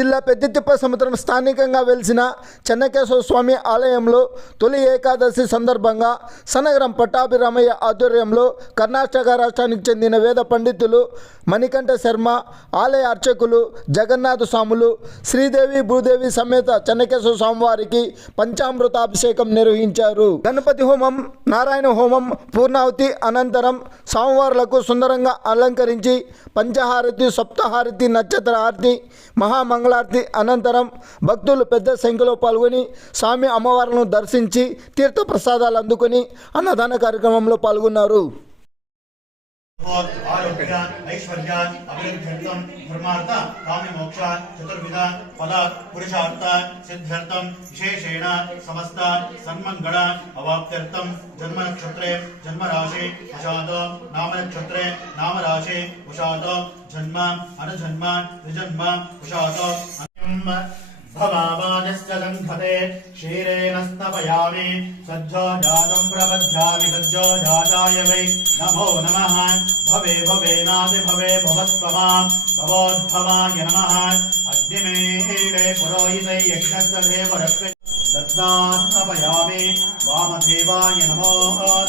జిల్లా పెద్దితిప్ప సముద్రం స్థానికంగా వెలిసిన చెన్నకేశవ స్వామి ఆలయంలో తొలి ఏకాదశి సందర్భంగా సనగరం పట్టాభిరామయ్య ఆధ్వర్యంలో కర్ణాటక రాష్ట్రానికి చెందిన వేద పండితులు మణికంఠ శర్మ, ఆలయ అర్చకులు జగన్నాథ స్వాములు, శ్రీదేవి భూదేవి సమేత చెన్నకేశవ స్వామివారికి పంచామృతాభిషేకం నిర్వహించారు. గణపతి హోమం, నారాయణ హోమం పూర్ణావతి అనంతరం స్వామివార్లకు సుందరంగా అలంకరించి పంచహారతి, సప్తహారతి, నక్షత్ర హారతి, మహామంగళారతి అనంతరం భక్తులు పెద్ద సంఖ్యలో పాల్గొని స్వామి అమ్మవార్లను దర్శించి తీర్థప్రసాదాలు అందుకొని అన్నదాన కార్యక్రమంలో పాల్గొన్నారు. ऐश्वर्यात् अभिवृद्ध्यर्थं धर्मार्थ काम्य मोक्षात् चतुर्विध फल पुरुषार्थ सिद्ध्यर्थं विशेषेण समस्त सन्मंगलान् अवाप्त्यर्थं जन्म नक्षत्रे जन्म राशि उषाद, नाम नक्षत्रे नाम राशि उषाद, जन्म अनुजन्म त्रिजन्म उषाद भवावाजस्य संघते क्षीरेण स्नपयामि सज्जो जातं प्रबध्यामि सज्जो जाताय वै नमो नमः भवे भवेनादि भवे भवस्त्वमां भवोद्भवाय नमः अग्निमेवे पुरोहिते यज्ञस्य देवरत्वे दत्तात्मपयामि वामदेवाय नमो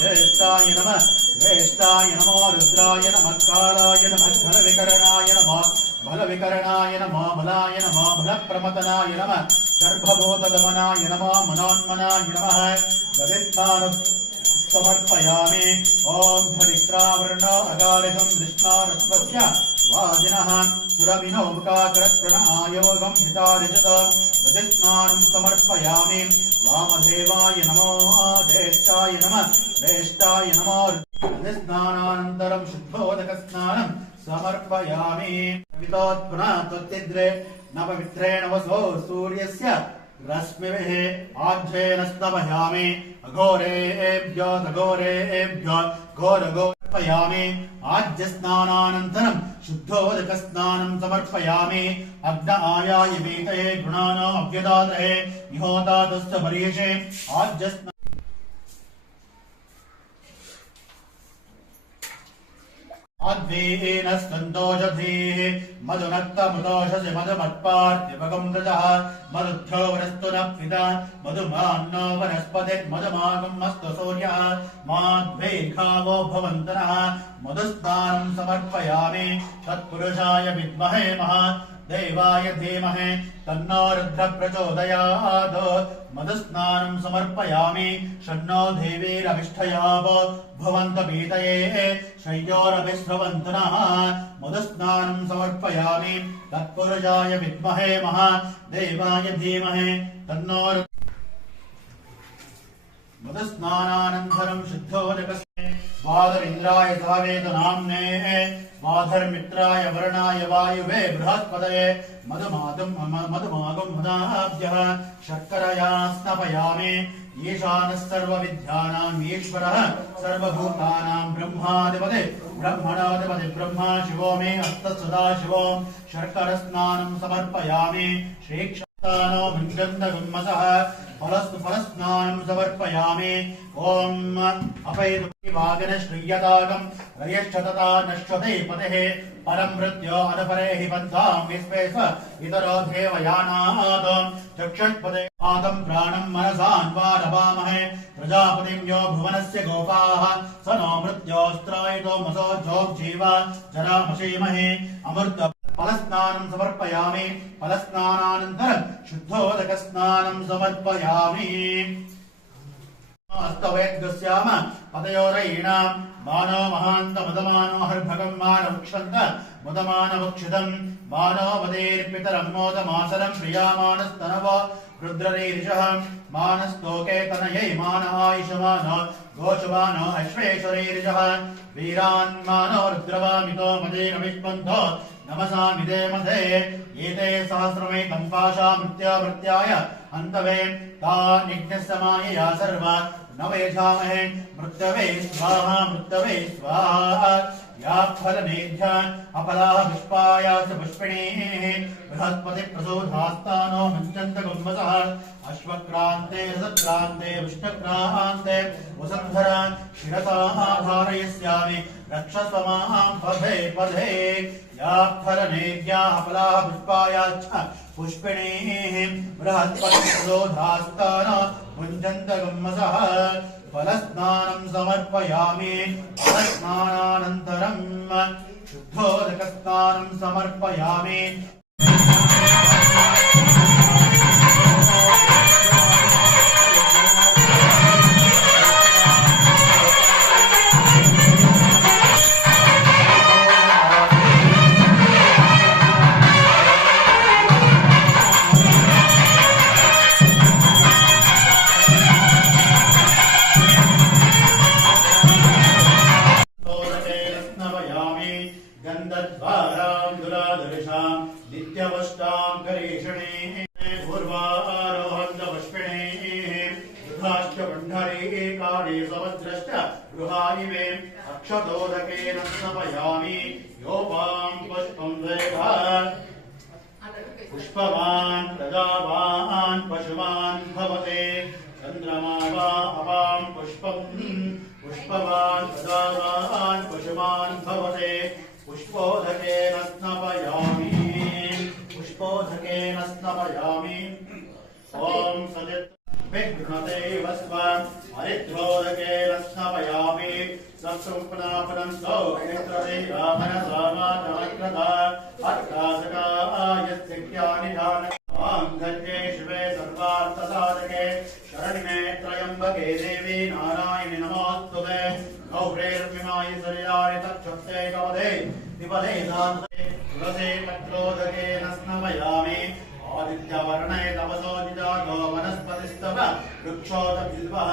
ज्येष्ठाय नमः ज्येष्ठाय नमो रुद्राय नमः कालाय नमः घनविकरणाय नमः बलविकरणाय नमः बलाय नमः बलप्रमतनाय नमः सर्वभूतदमनाय नमः मनोन्मनाय नमः गदिस्थानं समर्पयामि ॐ धनित्रावर्ण अगालितं कृष्णारस्वस्य वाजिनः सुरविनो मुखाकरत्प्रणआयोगं हितारिजत गदिस्नानं समर्पयामि वामदेवाय नमो ज्येष्ठाय नमः ज्येष्ठाय नमो गदिस्नानानन्तरं शुद्धोदकस्नानं समर्पयामि वितोत्पुनः त्वत्तिद्रे नवमित्रेण वसो सूर्यस्य रश्मिभिः आज्येन स्तमयामि अघोरेभ्यो तघोरेभ्यो घोरघोर्पयामि आज्यस्नानानन्तरं शुद्धोदकस्नानं समर्पयामि अग्न आयाय वीतये गुणानो अव्यदातये निहोतातस्य परीषे आज्यस्नानं अद्वेन स्कन्दोषधीः मधुनक्तमुदोषसि मधुमत्पार्थिवगं रजः मधुद्धो वनस्तु न पिता मधुमान्नो वनस्पतिर्मधुमागम् अस्तु सूर्यः माद्वैर्घावो भवन्तनः मधुस्नानं समर्पयामि तत्पुरुषाय विद्महे महादेवाय धीमहि तन्नो रुद्रः प्रचोदयात् मधुस्नानं समर्पयामि षण्णो देवीरविष्ठयाव भवन्त पीतये शय्योरभिस्रवन्तनः मधुस्नानं समर्पयामि तत्पुरुषाय विद्महे महादेवाय धीमहि तन्नो मधुस्नानानन्तरं शुद्धोदकस्य वादरिन्द्राय सावेद नाम्ने वाधर्मित्राय वरुणाय वायुवे बृहस्पतये मधुमागं मदाभ्यः शर्करया स्नपयामि ईशानः सर्वविद्यानाम् ईश्वरः सर्वभूतानां ब्रह्माधिपति ब्रह्मणाधिपति ब्रह्मा शिवो मे हस्तः शिवो शर्करस्नानं समर्पयामि श्रीक्षानो मृगन्धगुम्मसः फलस्नानं समर्पयामि ॐ अपैवागन श्रीयतागं रयश्चतता नश्वते पतेः परं मृत्यो अनपरे हि पन्थां विश्वेश्व इतरो देवयानात् चक्षुष्पदे आदं प्राणं मनसान्वारवामहे प्रजापतिं यो भुवनस्य गोपाः स नो मृत्योस्त्रायतो मसो जोग्जीव जरामशीमहे अमृत फलस्नानं समर्पयामि फलस्नानानन्तरं शुद्धोदकस्नानं समर्पयामि अस्तवेद्गस्याम पतयोरयीणां मानो महान्तमुदमानो हर्भगं मानवक्षन्त मुदमानवक्षितं मानो वदेर्पितरं मोदमासनं प्रियामानस्तनव रुद्ररीर्षः मानस्तोके तनयै मान आयुषमानो गोषुमानो अश्वेश्वरीर्षः वीरान्मानो रुद्रवामितो मदेनविष्पन्तो नमसामिदे मधे एते सहस्रमेकं पाशामृत्याय अन्तवे ता निघ्नसमायया सर्वा नवेधामहे मृत्यवे स्वाहा या फलनेभ्य अपलाः पुष्पायास पुष्पिणीः बृहस्पति प्रसोधास्तानो मुञ्चन्त गुम्बसः अश्वक्रान्ते रसक्रान्ते विष्णुक्रान्ते वसुन्धरा शिरसा धारयिष्यामि रक्षस्व मां पदे पदे या फलनेभ्य अपलाः पुष्पायाश्च पुष्पिणीः बृहस्पति प्रसोधास्तानो मुञ्चन्त गुम्बसः फलस्नानं समर्पयामि फलस्नानानन्तरं शुद्धोदकस्नानं समर्पयामि गन्धद्वारां दुरादर्शां नित्यवष्टां करीषणे पूर्वारोहन्तपुष्पिणे दुधाश्च काणे सवज्रश्च गृहाणि मे अक्षतोदकेन स्नपयामि योपां पुष्पं वेधा पुष्पवान् प्रजावान् पशुमान् भवते चन्द्रमा वा अपां पुष्पं पुष्पवान् प्रजावान् पशुमान् भवते पुष्पोदकेन स्नपयामि पुष्पोदकेन स्नपयामि ॐ सजित् विघ्नते वस्व हरिद्रोदकेन स्नपयामि सत्सुप्नापनन्तो नेत्रते रामनसामातमक्रता अट्टासकायस्यज्ञानि दान गच्छे शिवे सर्वार्थसाधके शरण्ये त्र्यम्बके देवी नारायणि नमोस्तुते गौरेर्मिमायि शरीराणि तच्छक्ते कवदे विपदे दान्ते तुलसे पत्रोदकेन स्नपयामि आदित्यवर्णे तपसो जिजातो वनस्पतिस्तव वृक्षोदबिल्वः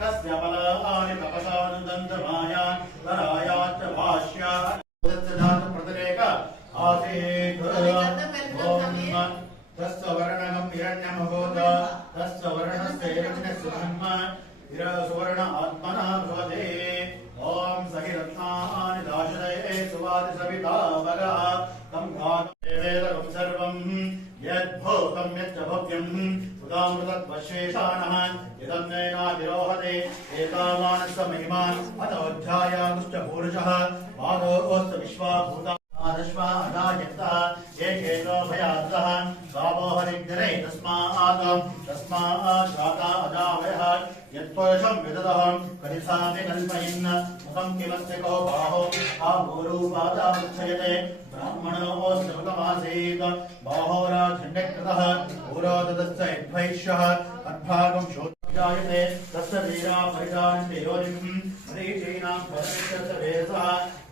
तस्य फलानि तपसानुदन्तमाया वरायाश्च भाष्या प्रतिरेक आसीत् तस्य वर्णगं हिरण्यमभूत तस्य वर्णस्य हिरण्यस्य ब्रह्म सुवर्ण आत्मना भवते ॐ सहिरत्नानि दाशरये सुवाति सविता भगः तं वेदकं सर्वं यद्भूतं यच्च भव्यं सुधामृतत्वशेषाणः इदं नैनातिरोहते एतावानस्य महिमा अतोऽध्यायागुश्च पूरुषः पादोऽस्त विश्वाभूता आदश्वादायक्तः एकेतो भयान्तः गावो हरिग्रे तस्मात् शाता अदावयः यत्पुरुषं विदधः कलिसापि कल्पयन् मुखं किमस्य को बाहो आभूरूपादामुच्छयते ब्राह्मणोऽस्य कृतमासीत् बाहोराजण्यकृतः पुरोदतश्च यद्वैश्यः तद्भागं शोधायते तस्य वीरा परिधान्ते योनिं मरीचीनां परमेश्वरस्य वेदः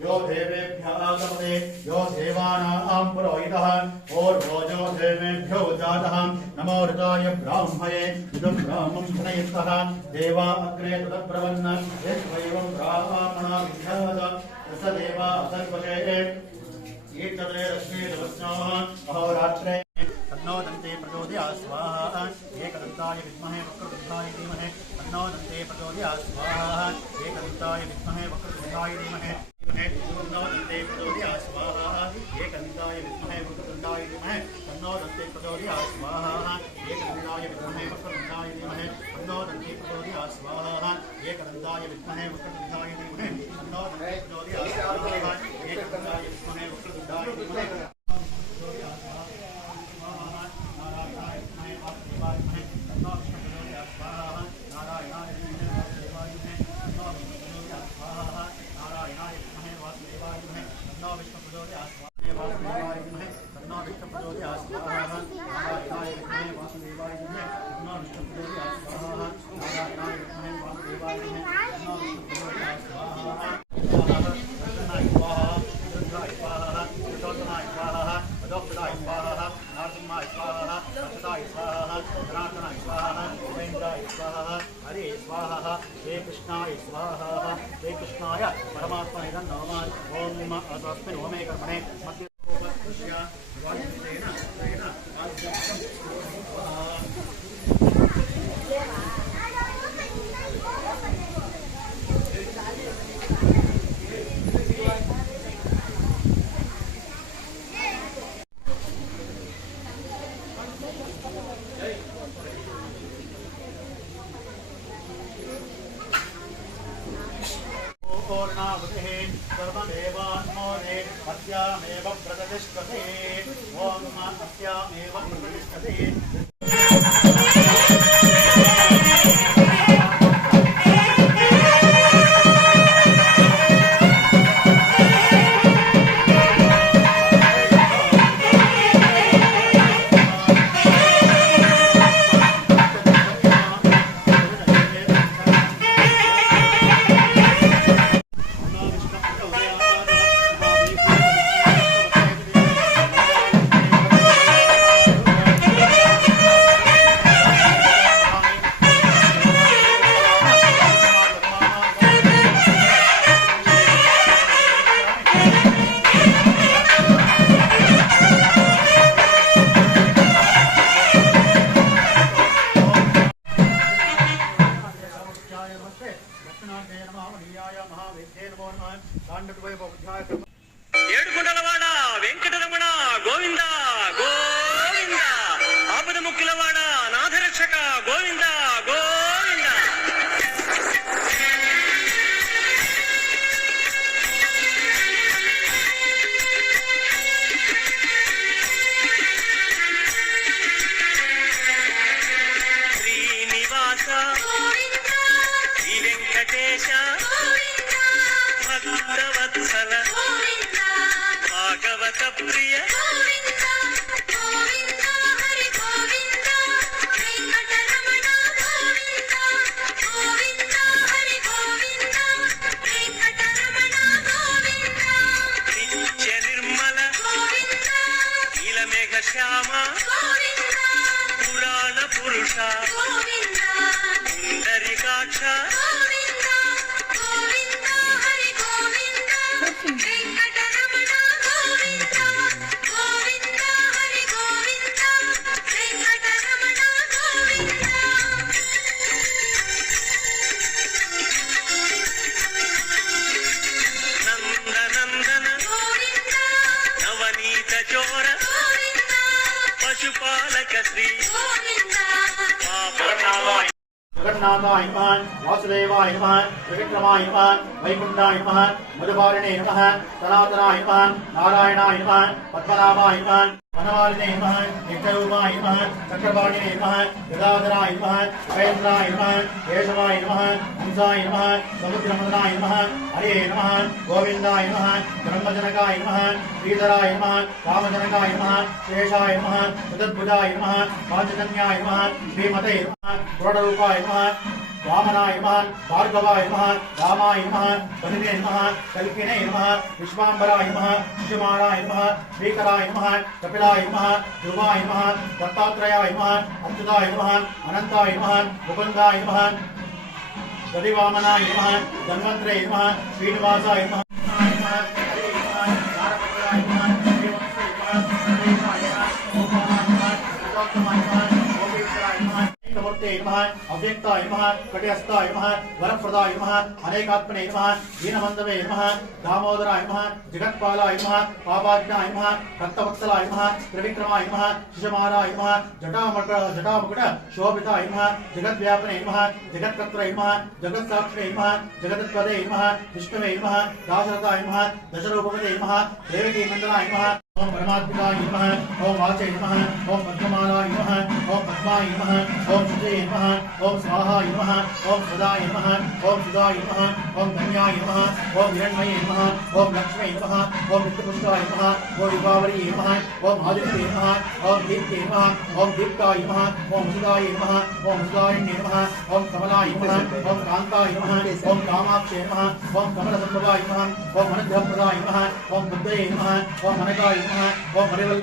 यो देवेभ्यः आगमते यो देवानां पुरोहितः पूर्वोजो देवेभ्यो जातः नमो ऋताय ब्राह्मये इदं ब्राह्मं धनयन्तः देवा अग्रे तदब्रवन् यद्वैवं ब्राह्मणा विख्यात तस्य देवा असर्पते ईक्षते रश्मि नमस्याः अहोरात्रे तन्नो दन्ते प्रचोदयात् स्वाहा एकदन्ताय विद्महे वक्रतुण्डाय धीमहि तन्नो दन्ते प्रचोदयात् स्वाहा एकदन्ताय विद्महे वक्रतुण्डाय धीमहि तन्नो दन्ते प्रचोदयात् स्वाहा एकदन्ताय विद्महे वक्रतुण्डाय धीमहि तन्नो दन्ते प्रचोदयात् स्वाहा एकदन्ताय विद्महे वक्रतुण्डाय धीमहि तन्नो दन्ते प्रचोदयात् स्वाहा एकदन्ताय विद्महे वक्रतुण्डाय धीमहि तन्नो दन्ते प्रचोदयात् स्वाहा एकदन्ताय विद्महे वक्रतुण्डाय धीमहि हरे स्वाहा हे कृष्णाय स्वाहा हे कृष्णाय परमात्मा इदं नमः ओम अस्मिन् होमे कर्मणे मध्ये ఏడుకొండలవాడ వెంకటరమణ గోవింద గోవింద ఆపద ముక్కులవాడ నాథరక్షక గోవింద గోవింద శ్రీనివాస శ్రీ వెంకటేశ భక్తవత్సల భాగవత ప్రియ నిత్య నిర్మల నీలమేఘ శ్యామ పురాణ పురుష పుండరీకాక్ష నందనందన నవనీత చోర పశుపాలక శ్రీ జగన్నాథాయ నమః వాసుదేవాయ నమః త్రివిక్రమాయ నమః వైకుంఠాయ నమః మధుపారిణే నమః సనాతనాయ నమః నారాయణాయ నమః పద్మనాభాయ నమః వనమాలినే నమః నిత్యరూపాయ నమః చక్రపాణినే నమః గదాధరాయ నమః మహేంద్రాయ నమః కేశవాయ నమః హంసాయ నమః సముద్రమదనాయ నమః హరే నమః గోవిందాయ నమః బ్రహ్మజనకాయ నమః శ్రీధరాయ నమః రామజనకాయ నమః శేషాయ నమః చతుర్భుజాయ నమః పాంచజన్యాయ నమః శ్రీమతే నమః పురూపాయ నమః వామనాయ నమః భార్గవాయ నమః రామాయ నమః పతినే నమః కల్కినే నమః విశ్వాంబరాయ నమః శిశుమాళాయ నమః శ్రీకరాయ నమః కపిలాయ నమః ధ్రువాయ నమః దత్తాత్రేయాయ నమః అచ్యుతాయ నమః అనంతాయ నమః ముకుందాయ నమః గదివామనాయ నమః ధన్వంతరే నమః శ్రీనివాసాయ నమః హరే నమః నారపత్రాయ నమః శ్రీవంశే నమః సర్వేశాయ నమః ఓంకారాయ నమః మూర్తే నమః అవ్యక్తాయ నమః కటిహస్తాయ నమః వరప్రదాయ నమః అనేకాత్మనే నమః దీనబంధవే నమః దామోదరాయ నమః జగత్పాలాయ నమః పాపాజ్ఞాయ నమః భక్తవత్సలాయ నమః త్రివిక్రమాయ నమః శిశుమారాయ నమః జటాముకుట శోభితాయ నమః జగద్వ్యాపనే నమః జగత్కర్త్రయ నమః జగత్సాక్షిణే నమః జగత్పదే నమః విష్ణువే నమః దాశరథాయ నమః దశరూపదే నమః దేవకీ మండలాయ నమః ఓం పరమాత్మికాయ నమః ఓం వాచే నమః ఓం పద్మమాలాయ నమః ఓం పద్మాయ నమః ఓం సుజే నమః ఓం స్వాహాయ నమః ఓం సదాయ నమః ఓం సుదాయ నమః ఓం ధన్యాయ నమః ఓం హిరణ్మయే నమః ఓం లక్ష్మీ నమః ఓం విష్ణుపుష్టాయ నమః ఓం విభావరీ నమః ఓం ఆదిత్యే నమః ఓం దీప్తే నమః ఓం దీప్తాయ నమః ఓం సుదాయ నమః ఓం సుదాయిన్యే నమః ఓం కమలాయ నమః ఓం కాంతాయ నమః ఓం కామాక్షే నమః ఓం కమలసంభవాయ నమః ఓం అనుగ్రహప్రదాయ నమః ఓం బుద్ధయే నమః ఓం అనగాయ నమః ఓం హరివల్ల